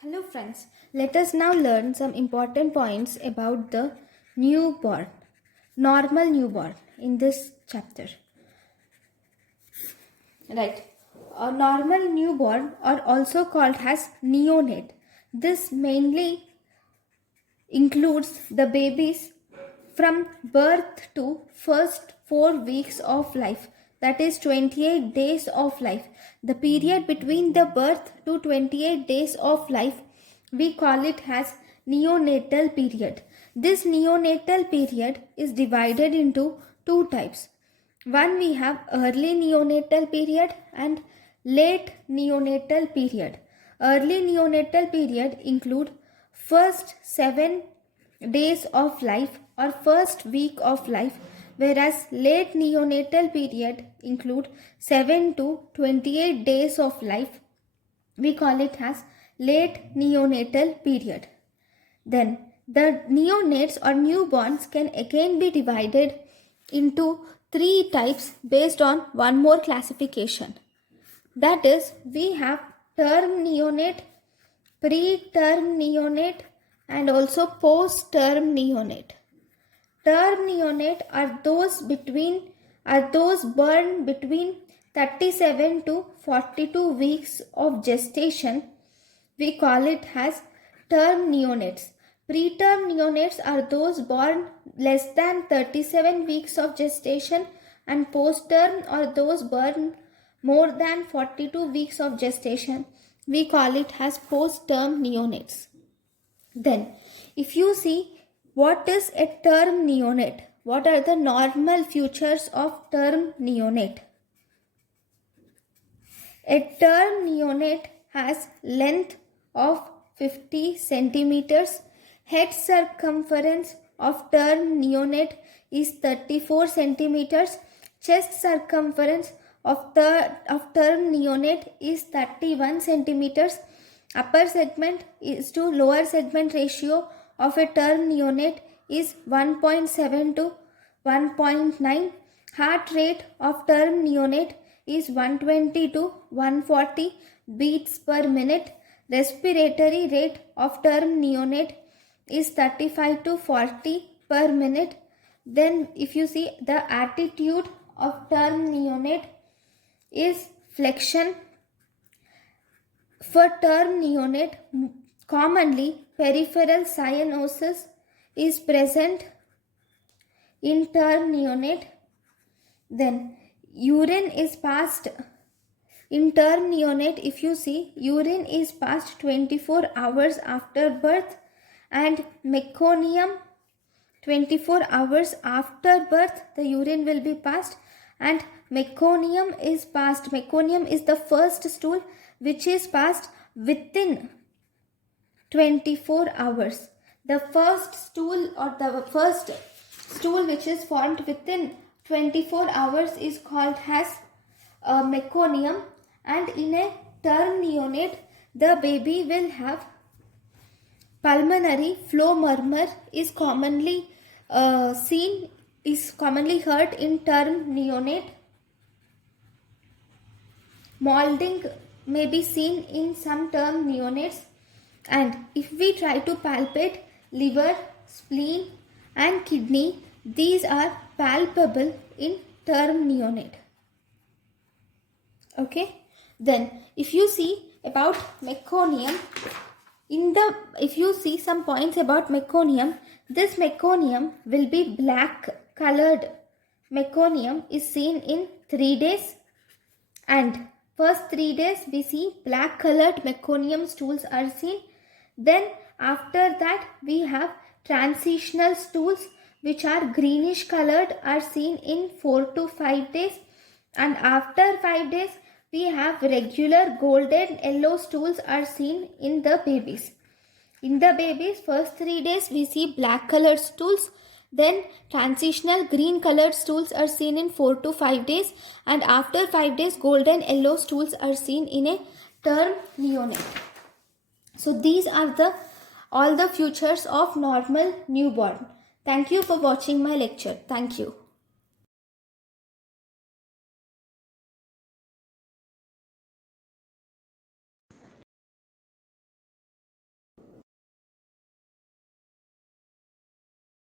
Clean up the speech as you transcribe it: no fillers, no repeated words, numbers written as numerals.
Hello friends, let us now learn some important points about the normal newborn in this chapter. Right, a normal newborn are also called as neonate. This mainly includes the babies from birth to first 4 weeks of life, that is 28 days of life. The period between the birth to 28 days of life, we call it as neonatal period. This neonatal period is divided into two types. One, we have early neonatal period and late neonatal period. Early neonatal period include first 7 days of life or first week of life, whereas late neonatal period include 7 to 28 days of life. We call it as late neonatal period. Then the neonates or newborns can again be divided into three types based on one more classification. That is, we have term neonate, preterm neonate, and also post-term neonate. Term neonate are those born between 37 to 42 weeks of gestation. We call it as term neonates. Preterm neonates are those born less than 37 weeks of gestation, and post-term are those born more than 42 weeks of gestation. We call it as post-term neonates. Then, if you see what is a term neonate, what are the normal features of term neonate? A term neonate has length of 50 centimeters. Head circumference of term neonate is 34 centimeters. Chest circumference of term neonate is 31 centimeters. Upper segment is to lower segment ratio of a term neonate is 1.7 to 1.9. Heart rate of term neonate is 120 to 140 beats per minute. Respiratory rate of term neonate is 35 to 40 per minute. Then if you see the attitude of term neonate is flexion. For term neonate, commonly peripheral cyanosis is present in term neonate. Then urine is passed in term neonate. If you see, urine is passed 24 hours after birth, and meconium 24 hours after birth the urine will be passed, and meconium is passed. Meconium is the first stool which is passed within 24 hours. The first stool or the first stool which is formed within 24 hours is called as meconium, and in a term neonate the baby will have pulmonary flow murmur is commonly heard in term neonate. Molding may be seen in some term neonates, and if we try to palpate liver, spleen and kidney, these are palpable in term neonate. Okay, then if you see about meconium, if you see some points about meconium, this meconium will be black colored. Meconium is seen in 3 days, and first 3 days we see black colored meconium stools are seen. Then after that we have transitional stools which are greenish colored are seen in 4 to 5 days, and after 5 days we have regular golden yellow stools are seen in the babies. In the babies, first 3 days we see black colored stools, then transitional green colored stools are seen in 4 to 5 days, and after 5 days golden yellow stools are seen in a term neonate. So these are all the features of normal newborn. Thank you for watching my lecture. Thank you.